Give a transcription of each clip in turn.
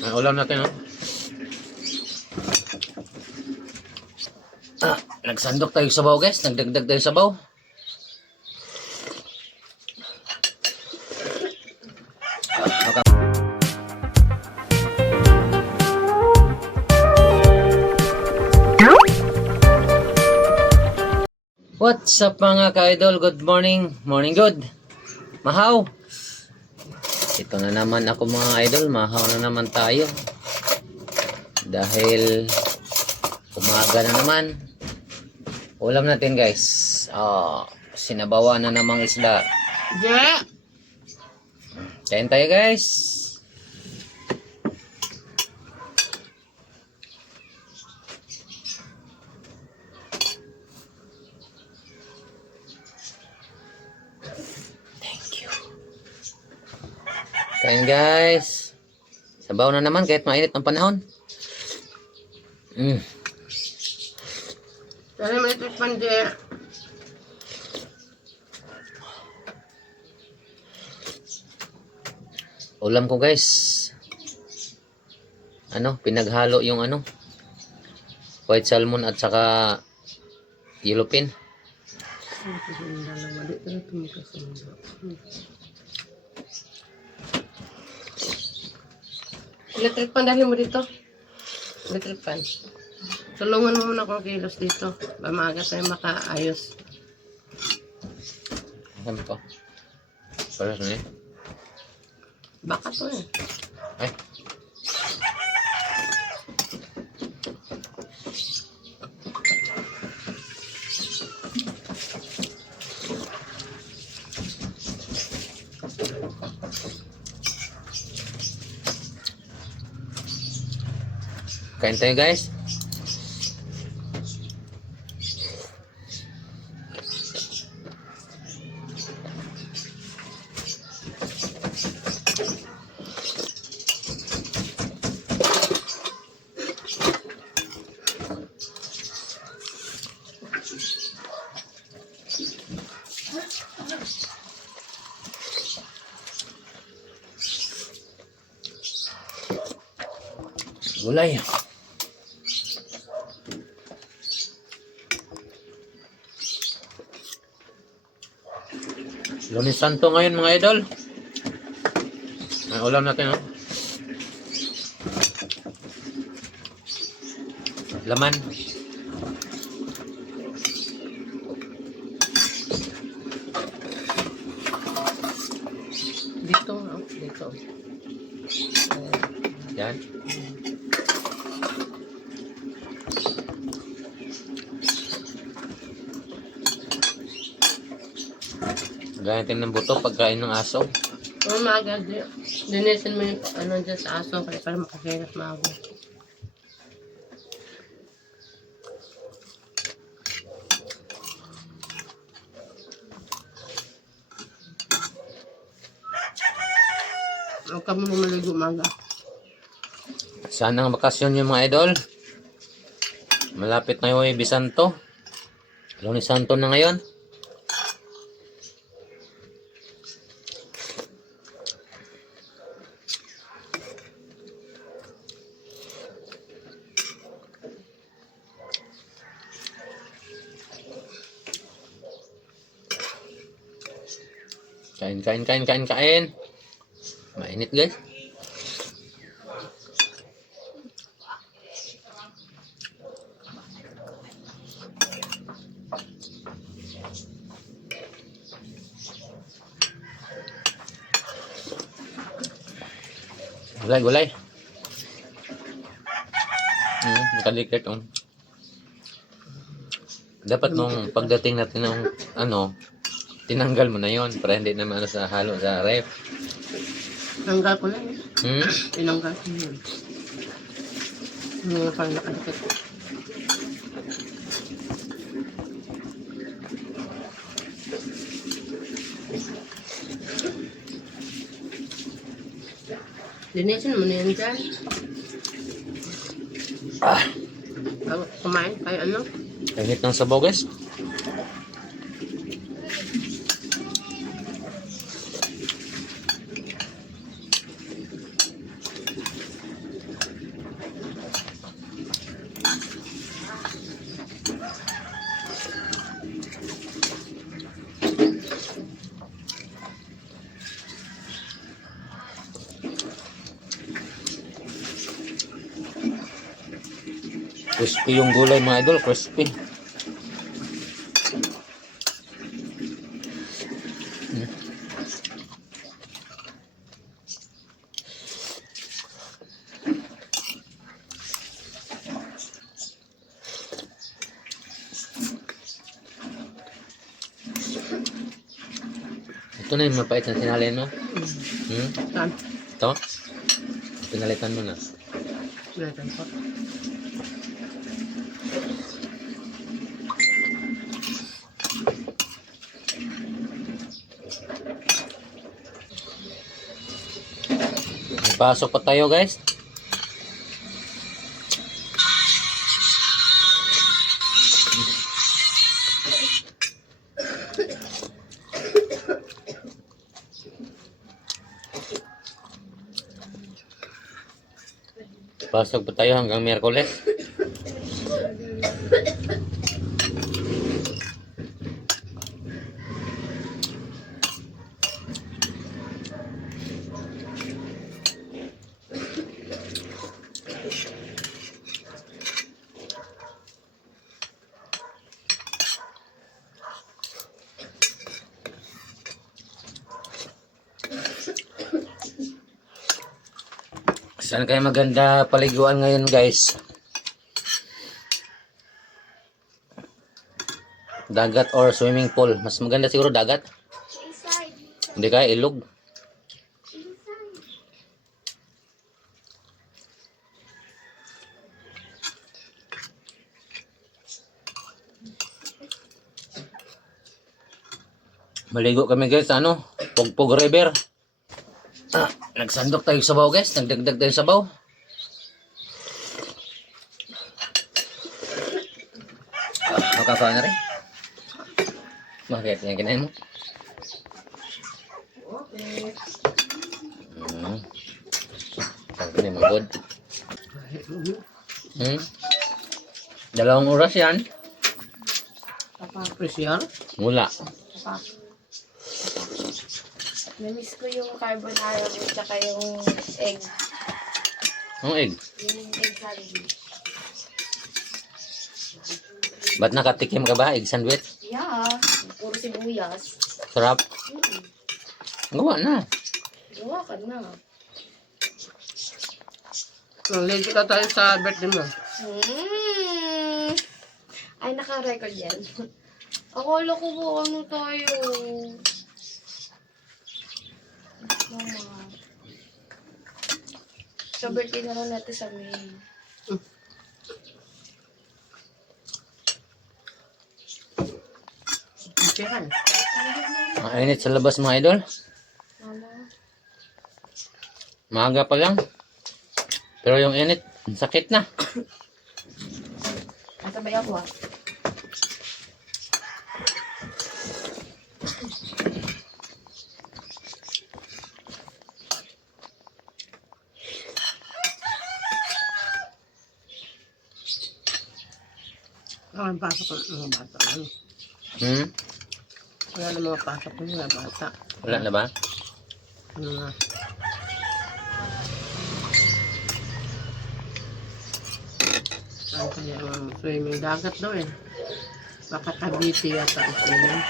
Ang ulam natin, no? Nagsandok tayo sabaw, guys. Nagdagdag tayo sabaw. What's up mga ka-idol? Good morning. Morning good. Mahaw. Ito na naman ako mga idol. Mahaw na naman tayo. Dahil umaga na naman. Ulam natin guys. Sinabawan na namang isda. Yeah. Kain tayo guys. Kain guys. Sabaw na naman kahit mainit ang panahon. Dali mo ito pandi. Ulam ko guys. Pinaghalo yung white salmon at saka yellowfin. Electric pan dali mo dito. Electric pan. Tulungan mo muna kung kilos dito. Ba maaga tayo makaayos. Ano pa? Para sa niya? Baka to eh. Ay. Kain tayo guys. Gulay. Lunes Santo ngayon mga idol. Ang ulam natin, laman. Dito. Dito. Yan. Gamitin ng buto pagkain ng aso. Maaga. Dinisin mo yung dyan sa aso para makakilat maaga. Huwag ka muna maligo maaga. Sana ang bakasyon yung mga idol. Malapit na yung Huwebes Santo. Lunes Santo na ngayon. Kain. Mainit guys. Gulay. Nakalikit Dapat nung pagdating natin ng tinanggal mo na yon para hindi naman sa halo sa ref. Tinanggal ko lang eh. Tinanggal ko yun. Hindi na parang nakadikit. Linisin mo na yan dyan. Bago kumain, kaya Kahit ng sabaw guys. Crispy yung gulay mga idol, crispy. Ito na yung mapait na sinalin mo. Saan? Ito. Pinalitan mo na. Pinalitan ko. May pasok pa tayo guys. Pasok pa tayo hanggang Miyerkules. Saan kayo maganda paliguan ngayon guys? Dagat or swimming pool? Mas maganda siguro dagat. Hindi kaya ilog. Maligo kami guys sa ano? Pugpug River. Nagsandok tayo sa sabaw guys. Nagdagdag tayo sa sabaw. Makakawa na rin. Bakit? Yan kinain mo? Okay. Saan kinain mo good? Dalawang oras yan. Special? Wala. Namiss ko yung carbonara at saka yung egg. Ang egg. Yung egg sandwich. Ba't nakatikim ka ba? Egg sandwich? Yeah. Puro sibuyas. Sarap. Gawa na. Gawa ka na. Nalito ka tayo sa birthday mo. Ay, naka-record yan. Akala ko po ano tayo. Mama. Sa birthday na lang natin sa May. Okay ka. Ang init sa labas mga idol. Mama. Maaga pa lang. Pero yung init, ang sakit na. Nasabay ako ah. Ang pasok ng mga bata. Ano? Wala na mga pasok ng mga bata. Wala na ba? Ano nga? Saan kaya ang swimming dagat daw eh. Baka Cavite yata ang swimming.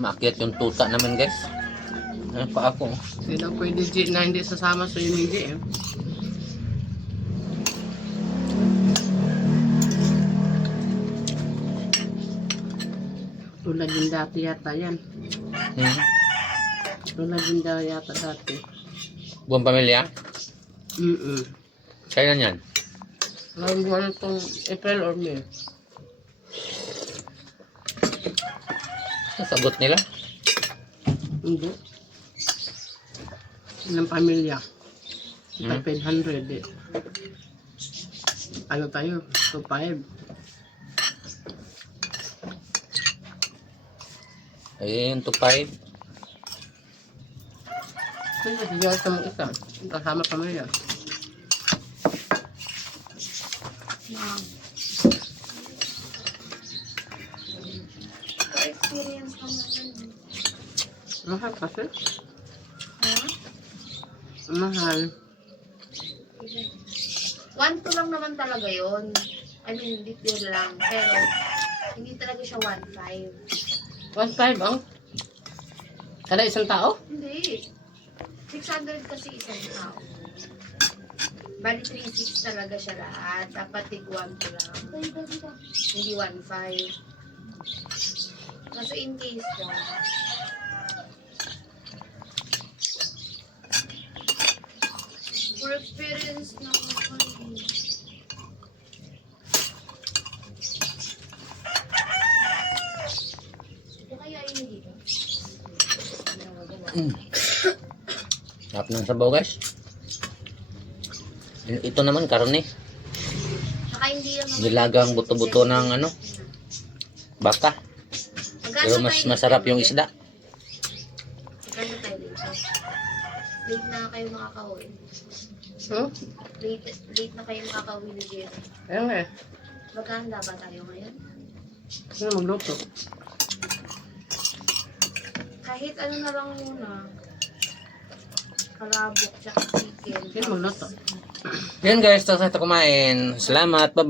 Maakyat yung tuta naman guys. Ano pa ako? Hindi daw pwede G na hindi sasama sa swimming G eh. Tulad yung dati yata yan. Tulad yung dati yata dati. Buong pamilya? Kailan yan? Alam mo ano itong April or May? Sagot nila. Hindi. Ilang pamilya? 500 eh. Ano tayo? 2,500. Ayun, 2-5. Sige, sige sa mga isa. Kasama pamilya. Ma'am. For experience naman yun. Mahal kasi. Ha? Mahal. 1-2 lang naman talaga yun. I mean, big lang. Pero, hindi talaga siya 1-5. 1.5 ang? Kada isang tao? Hindi. 600 kasi isang tao. Bali 3.6 talaga siya lahat. Dapat tig 1 lang. Hindi 1.5. Kaso in case lang. For experience naman. Kaya yun dito. Sarap ng sabaw guys. Ito naman karne. Saka hindi lang naman. Nilagang buto-buto ng ano, baka. Magkano Pero mas tayo masarap dito? yung isda. Magkano tayo dito? Late na kayo makakauwi. Late na kayo makakauwi ni Jerry. Ayun nga eh. Maghahanda ba tayo ngayon? Sino magluto? Kahit ano na lang muna. Kalabok, tsaka chicken. Sino magluto? Yan guys, tapos na ito kumain. Salamat. Bye.